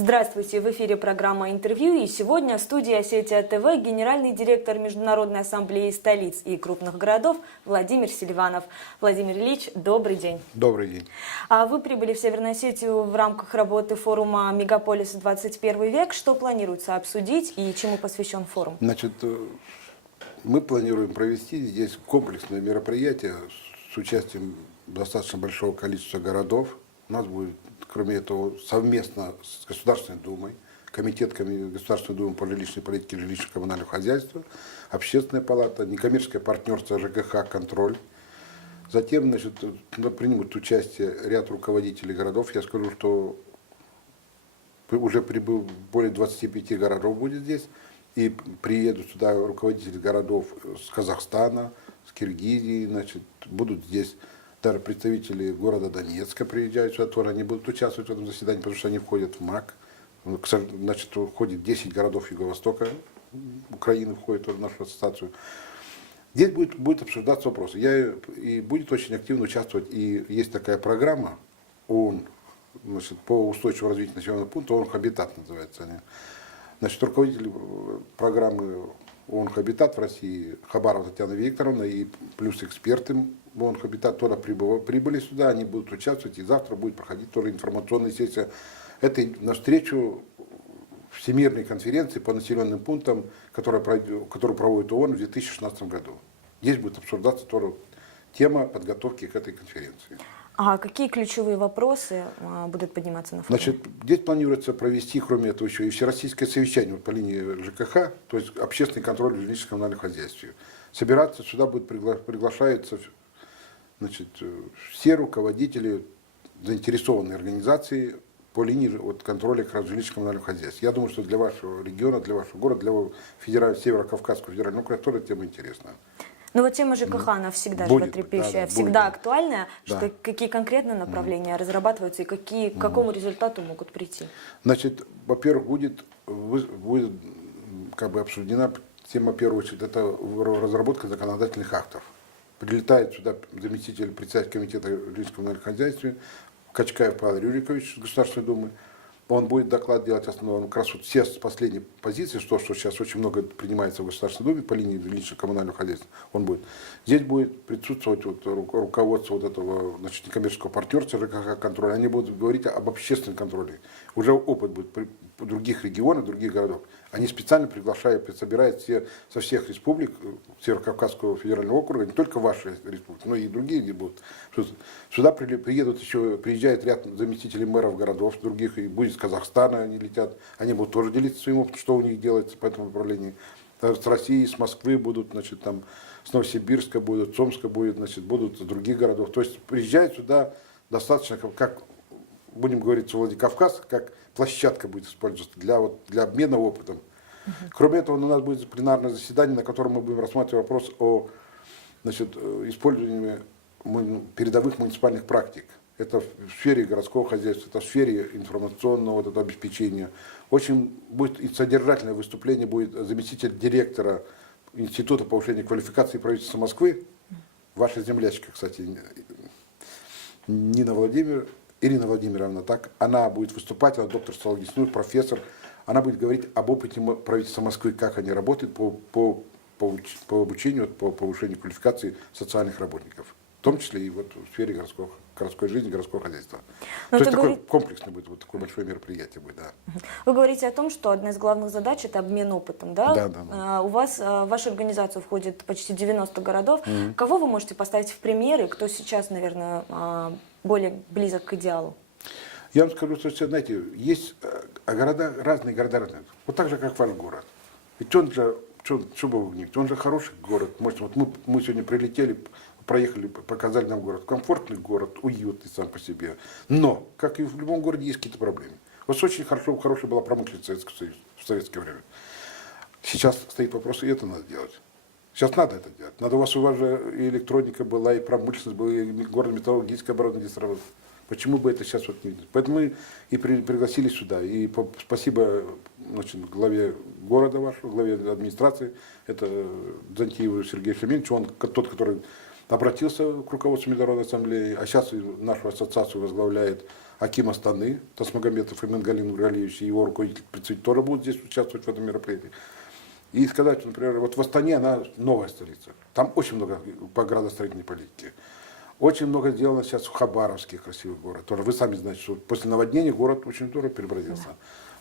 Здравствуйте, в эфире программа «Интервью», и сегодня в студии Осетия ТВ генеральный директор Международной ассамблеи столиц и крупных городов Владимир Селиванов. Владимир Ильич, добрый день. Добрый день. Вы прибыли в Северную Осетию в рамках работы форума «Мегаполис 21 век». Что планируется обсудить и чему посвящен форум? Значит, мы планируем провести здесь комплексное мероприятие с участием достаточно большого количества городов. У нас будет, кроме этого, совместно с Государственной Думой, Комитет Государственной Думы по жилищной политике и жилищно-коммунального хозяйства, Общественная палата, некоммерческое партнерство ЖКХ «Контроль». Затем, значит, примут участие ряд руководителей городов. Я скажу, что уже прибыл более 25 городов будет здесь. И приедут сюда руководители городов с Казахстана, с Киргизии, значит, будут здесь даже представители города Донецка приезжают сюда, тоже они будут участвовать в этом заседании, потому что они входят в МАК. Значит, входит 10 городов Юго-Востока, Украины входит в нашу ассоциацию. Здесь будет обсуждаться вопросы. И будет очень активно участвовать, и есть такая программа ООН, значит, по устойчивому развитию населенного пункта, ООН Хабитат называется они. Значит, руководитель программы ООН Хабитат в России Хабарова Татьяна Викторовна и плюс эксперты ООН Хабитат тоже прибыли сюда, они будут участвовать, и завтра будет проходить тоже информационная сессия. Это навстречу Всемирной конференции по населенным пунктам, которую проводит ООН в 2016 году. Здесь будет обсуждаться тоже тема подготовки к этой конференции. А какие ключевые вопросы будут подниматься на форуме? Значит, здесь планируется провести, кроме этого, еще и всероссийское совещание по линии ЖКХ, то есть общественный контроль в жилищно-коммунальном хозяйстве. Собираться сюда приглашаются, значит, все руководители заинтересованной организации по линии контроля жилищно-коммунального хозяйства. Я думаю, что для вашего региона, для вашего города, для Северо-Кавказского федерального округа тоже эта тема интересна. Ну вот тема ЖКХ, она всегда животрепещущая, всегда актуальная. Да. Какие конкретно направления разрабатываются и к какому результату могут прийти? Значит, во-первых, будет как бы обсуждена тема, в первую очередь, это разработка законодательных актов. Прилетает сюда заместитель председателя комитета жилищно-коммунального хозяйства Качкаев Павел Рюрикович из Государственной Думы. Он будет доклад делать основном, как раз вот все последние позиции, что сейчас очень много принимается в Государственной Думе по линии жилищно-коммунального хозяйства, он будет. Здесь будет присутствовать руководство вот этого, значит, некоммерческого партнерства ЖКХ «Контроль». Они будут говорить об общественном контроле. Уже опыт будет в других регионах, других городов. Они специально приглашают, собирают со всех республик Северо-Кавказского федерального округа, не только ваши республики, но и другие, где будут. Сюда приезжает ряд заместителей мэров городов других, и будет из Казахстана они летят, они будут тоже делиться своим опытом, что у них делается по этому направлению. С России, с Москвы будут, значит, там, с Новосибирска будут, с Омска будет, значит, будут с других городов. То есть приезжают сюда достаточно, как будем говорить, Владикавказ, как площадка будет использоваться для обмена опытом. Кроме этого, у нас будет пленарное заседание, на котором мы будем рассматривать вопрос о, значит, использовании передовых муниципальных практик. Это в сфере городского хозяйства, это в сфере информационного обеспечения. Очень будет и содержательное выступление будет заместитель директора Института повышения квалификации правительства Москвы, ваша землячка, кстати, Ирина Владимировна, так, она будет выступать, она доктор социологии, профессор, она будет говорить об опыте правительства Москвы, как они работают по обучению, по повышению квалификации социальных работников, в том числе и вот в сфере городской жизни, городского хозяйства. То есть такое комплексное будет, вот такое большое мероприятие будет, да. Вы говорите о том, что одна из главных задач – это обмен опытом, да? Да. У вас, в вашу организацию входит почти 90 городов. Кого вы можете поставить в примеры, кто сейчас, наверное, более близок к идеалу? Я вам скажу, что, знаете, есть города, разные города разные. Вот так же, как ваш город. Ведь он же, что бы вы говорили, он же хороший город. Может, вот мы сегодня прилетели, проехали, показали нам город. Комфортный город, уютный сам по себе. Но, как и в любом городе, есть какие-то проблемы. Вот очень хорошая была промышленность Советского Союза в советское время. Сейчас стоит вопрос, и это надо делать. Сейчас надо это делать. У вас же и электроника была, и промышленность была, и горно-металлургическое оборудование здесь работало. Почему бы это сейчас вот не делать? Поэтому мы и пригласили сюда. И спасибо, значит, главе города вашего, главе администрации, это Дзантиеву Сергею Шеминовичу, он тот, который обратился к руководству Международной ассамблеи, а сейчас нашу ассоциацию возглавляет Аким Астаны, Тасмагомедов и Менгалин Нургалиевич и его руководитель представитель тоже будут здесь участвовать в этом мероприятии. И сказать, например, вот в Астане она новая столица. Там очень много по градостроительной политике. Очень много сделано сейчас в Хабаровске, красивый город. Тоже вы сами знаете, что после наводнения город очень здорово преобразился.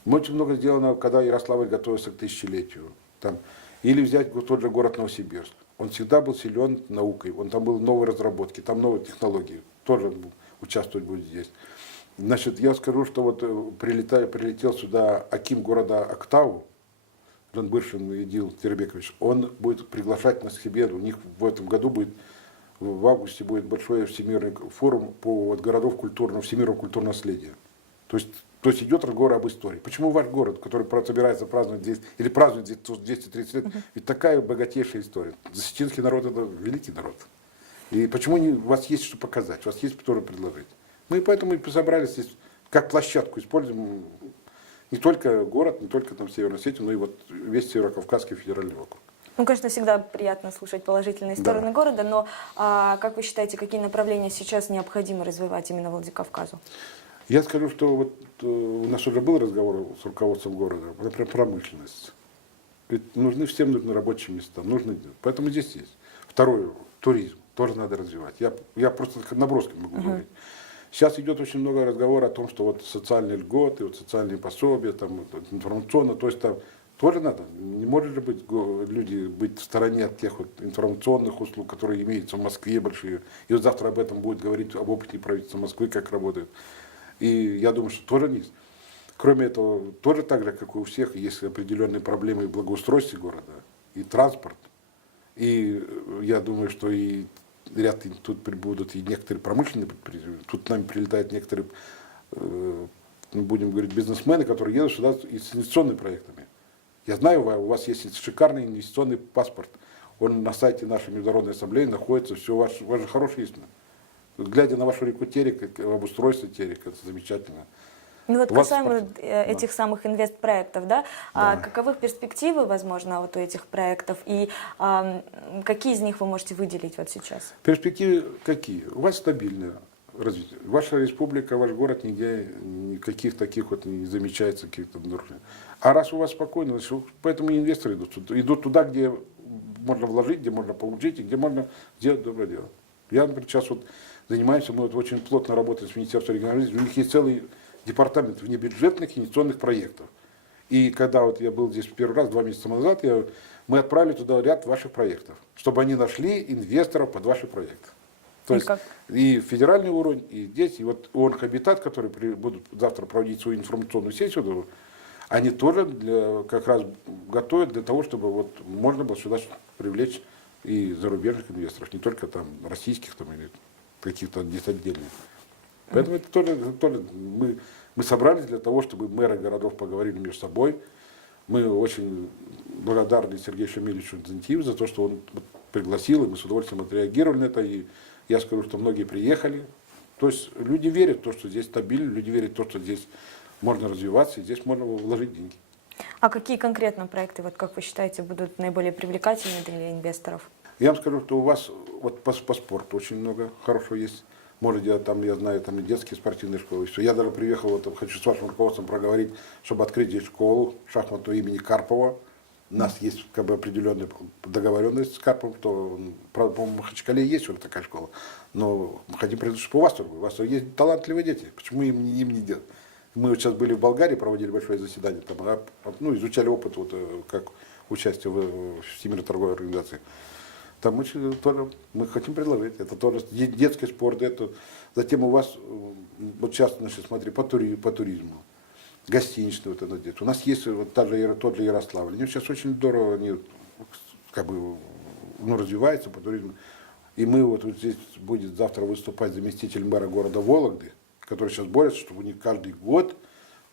Да. Очень много сделано, когда Ярославль готовился к тысячелетию. Там, или взять тот же город Новосибирск. Он всегда был силен наукой, там были новые разработки, там новые технологии. Тоже участвовать будет здесь. Значит, я скажу, что вот прилетел сюда аким города Актау, Джанбыршин Идил Теребекович, он будет приглашать нас к себе. У них в этом году будет, в августе будет большой всемирный форум по вот, городов культурного, всемирного культурного наследия. То есть идет разговор об истории. Почему ваш город, который собирается праздновать здесь, или празднует здесь 230 лет, ведь такая богатейшая история. Засетинский народ это великий народ. И почему у вас есть что показать, у вас есть что предложить. Мы поэтому и собрались здесь, как площадку используем не только город, не только там Северную Осетию, но и вот весь Северокавказский федеральный округ. Ну, конечно, всегда приятно слушать положительные стороны города, но как вы считаете, какие направления сейчас необходимо развивать именно Владикавказу? Я скажу, что вот у нас уже был разговор с руководством города, например, промышленность. Ведь всем нужны рабочие места, поэтому здесь есть. Второе, туризм, тоже надо развивать. Я просто наброски могу говорить. Сейчас идет очень много разговора о том, что вот социальные льготы, вот социальные пособия, там, информационно, то есть там тоже надо. Не может же быть люди быть в стороне от тех вот информационных услуг, которые имеются в Москве большие. И вот завтра об этом будет говорить об опыте правительства Москвы, как работает. И я думаю, что тоже есть. Кроме этого, тоже так же, как и у всех, есть определенные проблемы в благоустройстве города, и транспорт. И я думаю, что и ряд тут прибудут и некоторые промышленные предприятия. Тут к нам прилетают некоторые, будем говорить, бизнесмены, которые едут сюда с инвестиционными проектами. Я знаю, у вас есть шикарный инвестиционный паспорт. Он на сайте нашей Международной Ассамблеи находится, все, у вас же хороший есть. Глядя на вашу реку Терек, обустройство Терека, это замечательно. Ну вот касаемо этих самых инвестпроектов, да, каковы перспективы, возможно, вот у этих проектов и какие из них вы можете выделить вот сейчас? Перспективы какие? У вас стабильное развитие. Ваша республика, ваш город нигде никаких таких вот не замечается каких-то нарушений. А раз у вас спокойно, поэтому и инвесторы идут туда, где можно вложить, где можно получить и где можно сделать доброе дело. Я, например, сейчас вот занимаемся, мы вот очень плотно работаем с Министерством регионального развития, у них есть целый департамент внебюджетных инвестиционных проектов. И когда вот я был здесь в первый раз, 2 месяца назад, мы отправили туда ряд ваших проектов, чтобы они нашли инвесторов под ваши проекты. То есть и федеральный уровень, и здесь, и вот ООН «Хабитат», которые будут завтра проводить свою информационную сессию, они тоже как раз готовят для того, чтобы вот можно было сюда привлечь и зарубежных инвесторов, не только там российских там, или каких-то здесь отдельных. Поэтому это тоже мы собрались для того, чтобы мэры городов поговорили между собой. Мы очень благодарны Сергею Шамилевичу Дзентиеву за то, что он пригласил, и мы с удовольствием отреагировали на это. И я скажу, что многие приехали. То есть люди верят в то, что здесь стабильно, люди верят в то, что здесь можно развиваться, и здесь можно вложить деньги. А какие конкретно проекты, вот как вы считаете, будут наиболее привлекательны для инвесторов? Я вам скажу, что у вас вот по спорту очень много хорошего есть. Может, я знаю, там и детские спортивные школы, и все. Я даже приехал, вот, хочу с вашим руководством проговорить, чтобы открыть здесь школу шахматную имени Карпова. У нас есть как бы определенная договоренность с Карповым, что, правда, по-моему, в Махачкале есть вот такая школа, но мы хотим предложить, чтобы у вас есть талантливые дети, почему им не делать? Мы вот сейчас были в Болгарии, проводили большое заседание, там, изучали опыт, вот, как участие в Всемирной торговой организации. Там мы хотим предложить, это тоже детский спорт, это. Затем у вас, вот сейчас, смотри, по туризму, гостиничный вот этот. У нас есть вот тот же Ярославль, они сейчас очень здорово, они как бы развиваются по туризму. И мы вот здесь будет завтра выступать заместитель мэра города Вологды, который сейчас борется, чтобы у них каждый год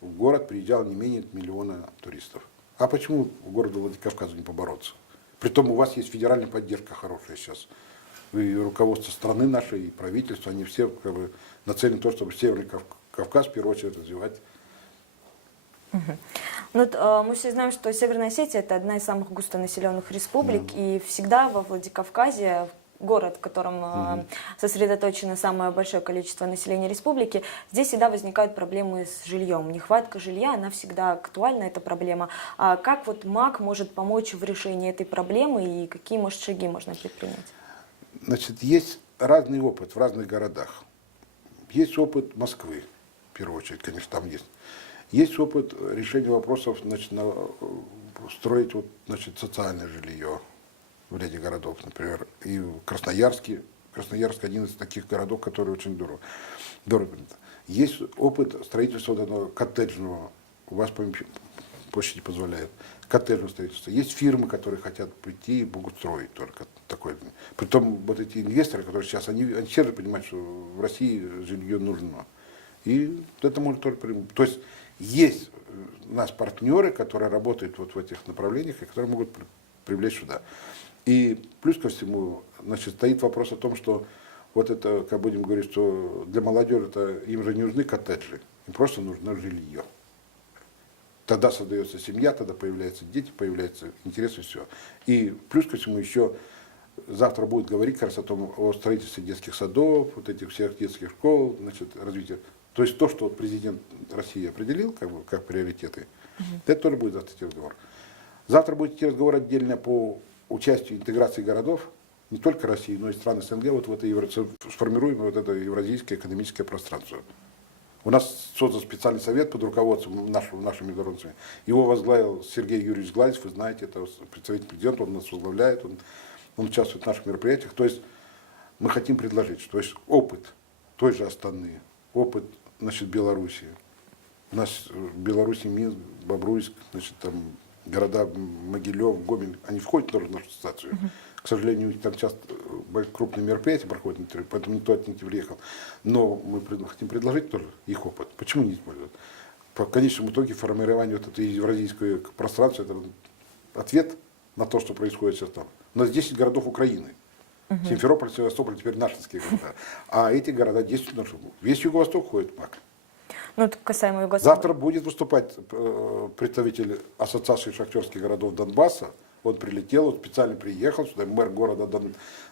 в город приезжал не менее 1 миллиона туристов. А почему в городу Владикавказу не побороться? Притом у вас есть федеральная поддержка хорошая сейчас. И руководство страны нашей, и правительство, они все как бы нацелены на то, чтобы Северный Кавказ в первую очередь развивать. Ну, мы все знаем, что Северная Осетия – это одна из самых густонаселенных республик, и всегда во Владикавказе город, в котором сосредоточено самое большое количество населения республики, здесь всегда возникают проблемы с жильем. Нехватка жилья, она всегда актуальна, эта проблема. А как вот МАК может помочь в решении этой проблемы и какие, может, шаги можно предпринять? Значит, есть разный опыт в разных городах. Есть опыт Москвы, в первую очередь, конечно, там есть. Есть опыт решения вопросов, значит, строить вот, значит, социальное жилье в ряде городов, например, и в Красноярске. Красноярск один из таких городов, который очень дорого. Есть опыт строительства вот этого коттеджного, у вас площадь не позволяет, коттеджного строительства. Есть фирмы, которые хотят прийти и могут строить только такое. Притом вот эти инвесторы, которые сейчас, они все же понимают, что в России жилье нужно. И это может только... То есть есть у нас партнеры, которые работают вот в этих направлениях, и которые могут привлечь сюда. И плюс ко всему, значит, стоит вопрос о том, что вот это, как будем говорить, что для молодежи это, им же не нужны коттеджи, им просто нужно жилье. Тогда создается семья, тогда появляются дети, появляется интерес и все. И плюс ко всему еще завтра будет говорить как раз о том, о строительстве детских садов, вот этих всех детских школ, значит, развития. То есть то, что президент России определил как приоритеты, это тоже будет завтра идти разговор. Завтра будет идти разговор отдельно по участию интеграции городов, не только России, но и стран СНГ, вот в это сформируем вот это евразийское экономическое пространство. У нас создан специальный совет под руководством нашего международного. Его возглавил Сергей Юрьевич Гладис, вы знаете, это представитель президента, он нас возглавляет, он участвует в наших мероприятиях. То есть мы хотим предложить, что есть опыт той же Астаны, опыт, значит, Белоруссии. У нас в Беларуси Минск, Бобруйск, значит, там города Могилев, Гомель, они входят тоже в нашу ассоциацию. К сожалению, там часто крупные мероприятия проходят, поэтому никто от них не приехал. Но мы хотим предложить тоже их опыт. Почему не использовать? В конечном итоге формирование вот этого евразийского пространства – это ответ на то, что происходит сейчас там. У нас 10 городов Украины. Симферополь, Севастополь, теперь нашинские города. А эти города 10 наших. Весь Юго-Восток ходит в МАК. Ну, касаемо Юго-Востока. Завтра будет выступать представитель Ассоциации шахтерских городов Донбасса. Он прилетел, он специально приехал сюда, мэр города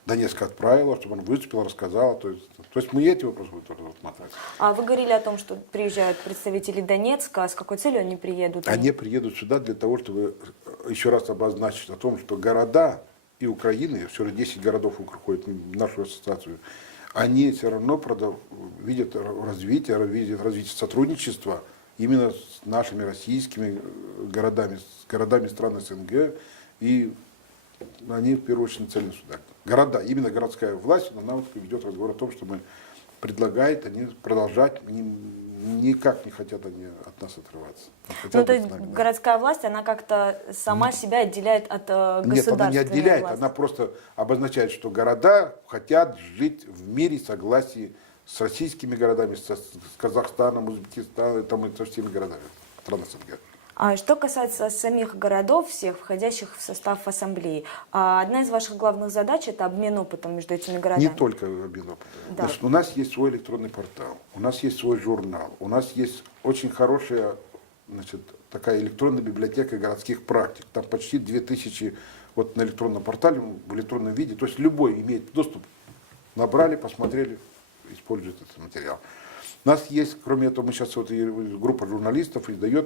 Донецка отправила, чтобы он выступил, рассказал. То есть мы эти вопросы будем тоже рассматривать. А вы говорили о том, что приезжают представители Донецка. С какой целью они приедут? Они приедут сюда для того, чтобы еще раз обозначить о том, что города и Украины, все равно 10 городов входят в нашу ассоциацию, они все равно видят развитие сотрудничества именно с нашими российскими городами, с городами стран СНГ. И они в первую очередь нацелены сюда. Города, именно городская власть, она вот ведет разговор о том, что мы предлагают они продолжать, никак не хотят они от нас отрываться. Ну, то есть городская власть, она как-то сама себя отделяет от государственной Нет, она не отделяет, власти. она просто обозначает, что города хотят жить в мире, согласии с российскими городами, с Казахстаном, Узбекистаном, там, и со всеми городами стран СНГ. А что касается самих городов, всех входящих в состав ассамблеи, одна из ваших главных задач – это обмен опытом между этими городами. Не только обмен опытом. Да. Значит, у нас есть свой электронный портал, у нас есть свой журнал, у нас есть очень хорошая, значит, такая электронная библиотека городских практик. Там почти 2000 вот на электронном портале, в электронном виде. То есть любой имеет доступ. Набрали, посмотрели, используют этот материал. У нас есть, кроме этого, мы сейчас вот группа журналистов издаем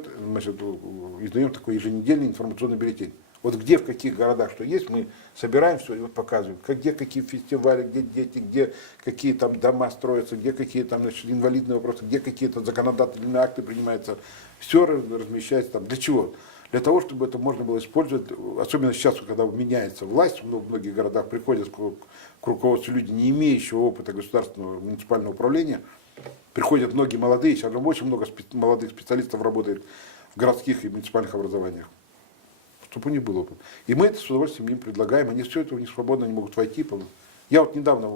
такой еженедельный информационный бюллетень. Вот где, в каких городах что есть, мы собираем все и вот показываем, где какие фестивали, где дети, где какие там дома строятся, где какие там, значит, инвалидные вопросы, где какие-то законодательные акты принимаются. Все размещается там. Для чего? Для того, чтобы это можно было использовать, особенно сейчас, когда меняется власть, в многих городах приходят к руководству люди, не имеющие опыта государственного муниципального управления. Приходят многие молодые, сейчас очень много молодых специалистов работает в городских и муниципальных образованиях, чтобы у них был опыт. И мы это с удовольствием им предлагаем, они все это у них свободно, они могут войти. Я вот недавно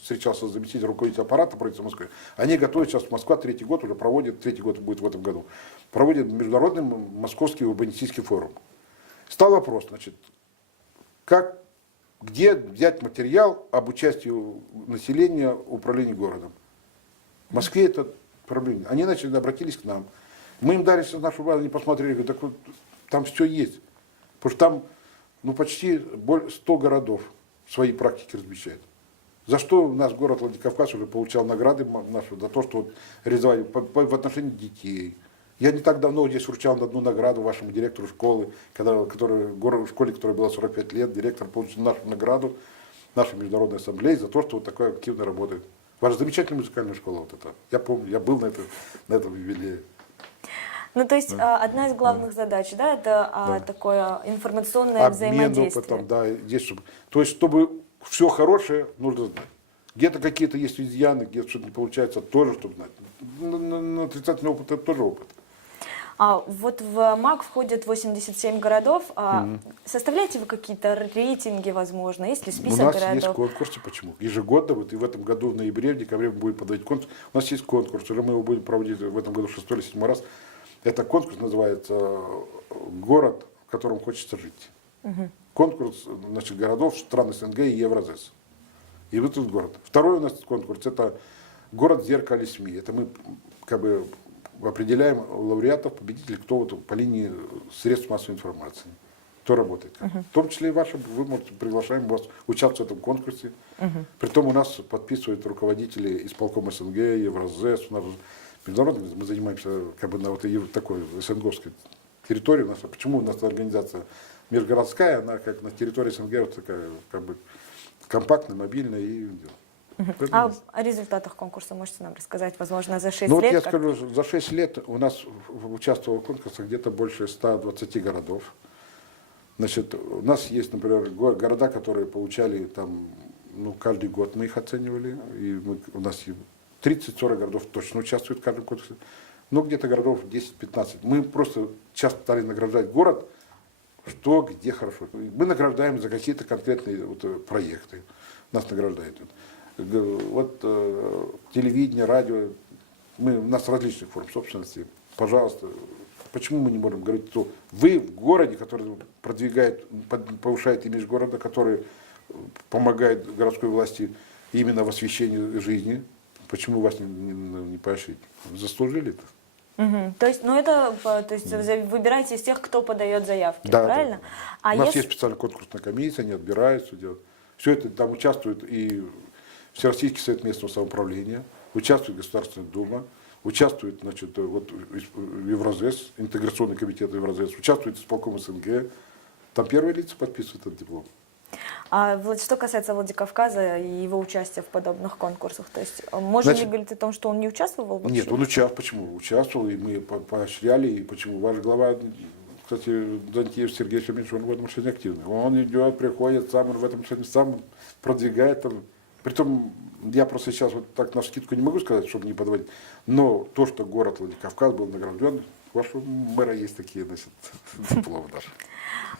встречался с заместителем руководителя аппарата правительства Москвы. Они готовят сейчас, Москва третий год уже проводит, третий год будет в этом году, проводит международный московский урбанистический форум. Стал вопрос, значит, где взять материал об участии населения в управлении городом. В Москве это проблема. Они обратились к нам. Мы им дали нашу базу, они посмотрели, говорят, так вот, там все есть. Потому что там почти 100 городов. свои практики размещает. За что у нас город Владикавказ уже получал награды наши, за то, что вот реализовали в отношении детей. Я не так давно здесь вручал одну награду вашему директору школы, в школе, которой было 45 лет, директор получил нашу награду, нашей международной ассамблеи за то, что вот такое активно работает. Ваша замечательная музыкальная школа вот это. Я помню, я был на этом юбилее. Ну, то есть одна из главных задач, да, это такое информационное взаимодействие. Опытом, да, здесь, то есть, чтобы все хорошее нужно знать. Где-то какие-то есть изъяны, где-то что-то не получается, тоже чтобы знать. Но отрицательный опыт – это тоже опыт. Вот в МАГ входит 87 городов. Составляете вы какие-то рейтинги, возможно? Есть ли список городов? У нас есть конкурсы, почему? Ежегодно, вот и в этом году, в ноябре, в декабре мы будем подавать конкурс. У нас есть конкурс, уже мы его будем проводить в этом году 6 или 7 раз. Это конкурс называется «Город, в котором хочется жить». Конкурс, значит, городов стран СНГ и Евразес. И вот тут город. Второй у нас конкурс – это город в зеркале СМИ. Это мы как бы определяем лауреатов, победителей, кто вот по линии средств массовой информации, кто работает. В том числе и ваши, вы можете, приглашаем вас участвовать в этом конкурсе. Притом у нас подписывают руководители исполкома СНГ, Евразес, у нас международный, мы занимаемся как бы на вот такой СНГовской территории. Почему у нас организация межгородская, она как на территории СНГ вот такая как бы компактная, мобильная и О результатах конкурса можете нам рассказать, возможно, за 6 ну, лет? Вот я скажу, за 6 лет у нас участвовало в конкурсах где-то больше 120 городов. Значит, у нас есть, например, города, которые получали там, ну, каждый год мы их оценивали, и у нас 30-40 городов точно участвуют в каждом конкурсе, но где-то городов 10-15. Мы просто часто стали награждать город, что где хорошо. Мы награждаем за какие-то конкретные вот проекты. Нас награждают. Вот телевидение, радио, у нас различных форм собственности. Пожалуйста, почему мы не можем говорить, что вы в городе, который продвигает, повышает имидж города, который помогает городской власти именно в освещении жизни, почему вас не поощрить? Заслужили это? То есть, ну это, то есть выбирайте из тех, кто подает заявки, да, правильно? Да. У нас есть специальная конкурсная комиссия, они отбираются, делают. Все это там участвует и Всероссийский совет местного самоуправления, участвует Государственная Дума, участвует, значит, вот Евразес, интеграционный комитет Евразес, участвует исполком СНГ. Там первые лица подписывают этот диплом. Что касается Владикавказа и его участия в подобных конкурсах, то есть можно ли говорить о том, что он не участвовал вообще? Нет, он участвовал. Почему? Участвовал, и мы поощряли, и почему? Ваш глава, кстати, Дантьев Сергей Фомич, он в этом отношении активный. Он идет, приходит, сам в этом отношении сам продвигает. Притом, я просто сейчас вот так навскидку не могу сказать, чтобы не подводить, но то, что город Владикавказ был награжден, у вашего мэра есть такие, значит, дипломы даже.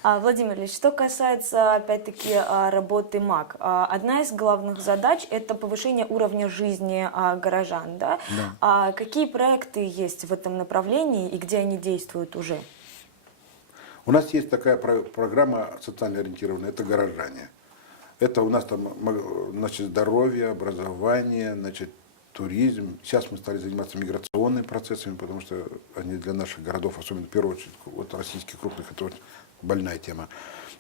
Владимир Ильич, что касается, опять-таки, работы МАГ, одна из главных задач – это повышение уровня жизни горожан. Да? Да. Какие проекты есть в этом направлении и где они действуют уже? У нас есть такая программа социально ориентированная – это горожане. Это у нас там, значит, здоровье, образование, значит, туризм. Сейчас мы стали заниматься миграционными процессами, потому что они для наших городов, особенно в первую очередь, вот российских крупных, это очень больная тема.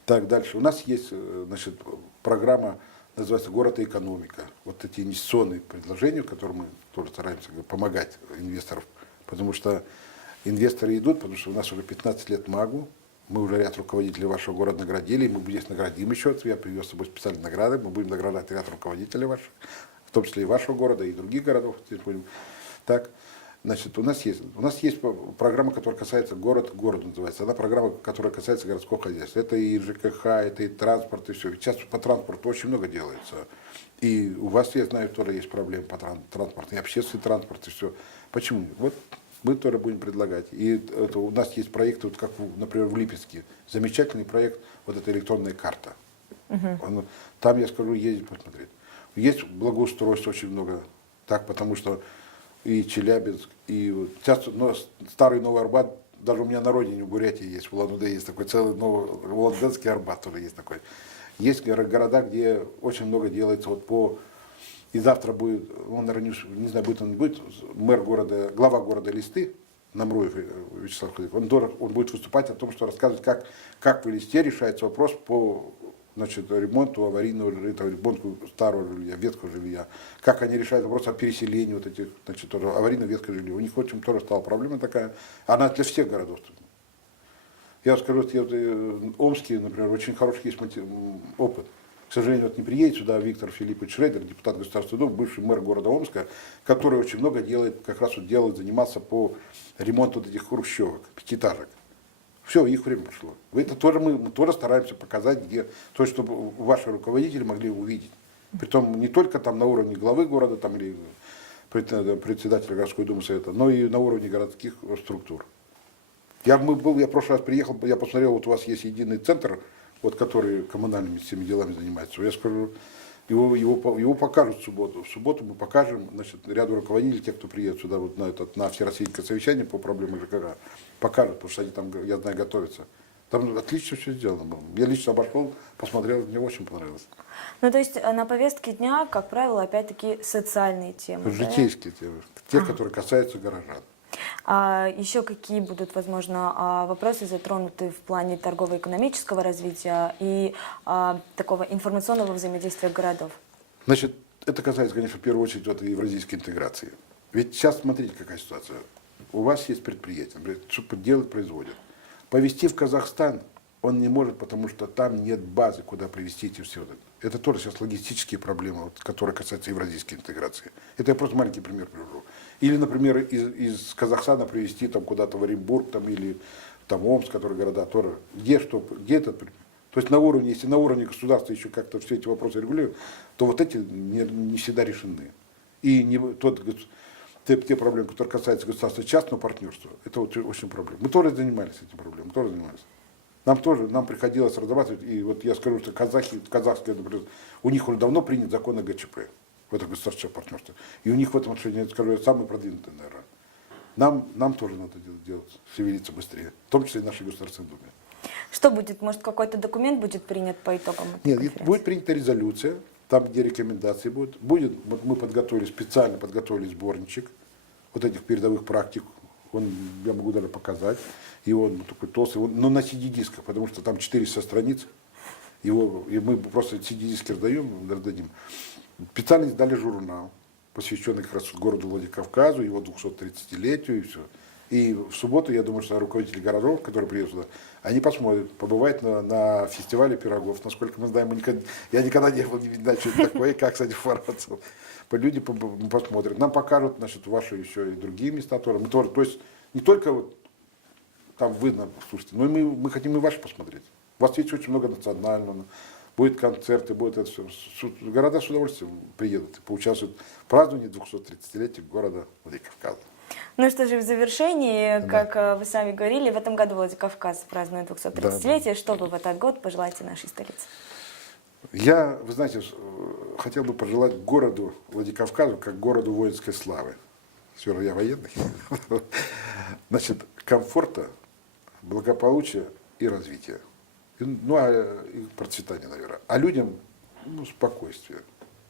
Так, дальше. У нас есть, значит, программа, называется «Город и экономика». Вот эти инвестиционные предложения, которые мы тоже стараемся помогать инвесторам, потому что инвесторы идут, потому что у нас уже 15 лет МАГу, мы уже ряд руководителей вашего города наградили, и мы здесь наградим еще, я привез с собой специальные награды, мы будем награждать ряд руководителей ваших, в том числе и вашего города, и других городов здесь будем. Так, значит, у нас есть программа, которая касается городу называется. Она программа, которая касается городского хозяйства. Это и ЖКХ, это и транспорт, и все. Сейчас по транспорту очень много делается. И у вас, я знаю, тоже есть проблемы по транспорту, и общественный транспорт, и все. Почему? Вот мы тоже будем предлагать. И это, у нас есть проекты, вот как, например, в Липецке. Замечательный проект, вот эта электронная карта. Там, я скажу, ездить посмотреть. Есть благоустройство очень много, так, потому что и Челябинск, и сейчас, старый Новый Арбат, даже у меня на родине в Бурятии есть, в Улан-Удэ есть такой целый новый, Улан-Удэнский Арбат тоже есть такой. Есть города, где очень много делается вот и завтра будет, он, наверное, не знаю, будет он не будет, мэр города, глава города Листы, Намруев Вячеслав Хадык, он будет выступать о том, что рассказывать, как в Листе решается вопрос по значит, ремонту аварийного, ремонту старого жилья, ветхого жилья, как они решают вопрос о переселении вот этих, значит, аварийно-ветхого жилья. У них очень тоже стала проблема такая, она для всех городов. Я скажу, что в Омске, например, очень хороший есть опыт. К сожалению, вот не приедет сюда Виктор Филиппович Шрейдер, депутат Государственной Думы, бывший мэр города Омска, который очень много делает, как раз вот делает, заниматься по ремонту вот этих хрущевок, пятиэтажек. Все, их время пришло. Это тоже мы тоже стараемся показать, где, то, чтобы ваши руководители могли увидеть. Притом не только там на уровне главы города там, или председателя городской думы совета, но и на уровне городских структур. Я в прошлый раз приехал, я посмотрел, вот у вас есть единый центр, вот, который коммунальными всеми делами занимается. Я скажу, его покажут в субботу. В субботу мы покажем, значит, ряду руководителей, тех, кто приедет сюда вот на всероссийское совещание по проблемам ЖКХ, покажут, потому что они там, я знаю, готовятся. Там отлично все сделано было. Я лично обошел, посмотрел, мне очень понравилось. Ну, то есть на повестке дня, как правило, опять-таки социальные темы. Житейские темы, те, которые касаются горожан. А еще какие будут, возможно, вопросы затронуты в плане торгово-экономического развития и такого информационного взаимодействия городов? Значит, это касается, конечно, в первую очередь вот евразийской интеграции. Ведь сейчас смотрите, какая ситуация. У вас есть предприятие, что делают, производят. Повезти в Казахстан он не может, потому что там нет базы, куда привезти эти все. Это тоже сейчас логистические проблемы, вот, которые касаются евразийской интеграции. Это я просто маленький пример привожу. Или, например, из Казахстана привезти там куда-то в Оренбург там, или там Омск, которые города тоже. Где этот пример? То есть на уровне, если на уровне государства еще как-то все эти вопросы регулируют, то вот эти не всегда решены. И те проблемы, которые касаются государства частного партнерства, это вот очень проблема. Мы тоже занимались этим проблемами, тоже занимались. Нам приходилось разрабатывать, и вот я скажу, что казахские, например, у них уже давно принят закон о ГЧП, в это государственное партнерство. И у них в этом отношении, я скажу, самый продвинутый, наверное. Нам тоже надо делать, шевелиться быстрее, в том числе и нашей Государственной Думе. Что будет? Может, какой-то документ будет принят по итогам этой конференции? Будет принята резолюция, там, где рекомендации будут. Вот мы специально подготовили сборничек вот этих передовых практик. Я могу даже показать. Он такой толстый, но на CD-дисках, потому что там 400 страниц. И мы просто CD-диски раздадим. Специально издали журнал, посвященный как раз городу Владикавказу, его 230-летию и все. И в субботу, я думаю, что руководители городов, которые приедут сюда, они посмотрят, побывают на фестивале пирогов. Насколько мы знаем, я никогда не был, не видно, что это такое, и как с этим бороться. Люди посмотрят. Нам покажут, значит, ваши еще и другие места тоже. Мы тоже, то есть не только вот там вы нам слушайте, но и мы хотим и ваши посмотреть. У вас есть очень много национального, будут концерты, будет это все. Города с удовольствием приедут и поучаствуют в праздновании 230-летия города Владикавказа. Ну что же, в завершении, как вы сами говорили, в этом году Владикавказ празднует 230-летие. Да. Что вы в этот год пожелаете нашей столице? Вы знаете, хотел бы пожелать городу Владикавказу, как городу воинской славы. Все равно я военный. Значит, комфорта, благополучия и развития. И процветания, наверное. А людям спокойствие.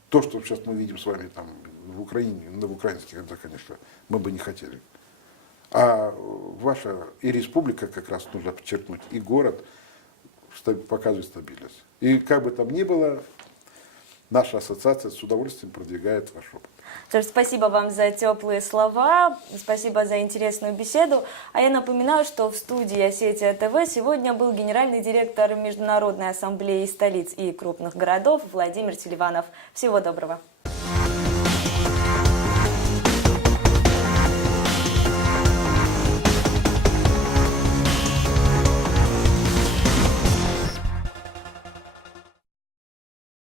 То, что сейчас мы видим с вами там в Украине, в украинских городах, конечно, мы бы не хотели. А ваша и республика, как раз нужно подчеркнуть, и город показывает стабильность. И как бы там ни было, наша ассоциация с удовольствием продвигает ваш опыт. Что ж, спасибо вам за теплые слова, спасибо за интересную беседу. А я напоминаю, что в студии Осетия ТВ сегодня был генеральный директор Международной ассамблеи столиц и крупных городов Владимир Селиванов. Всего доброго.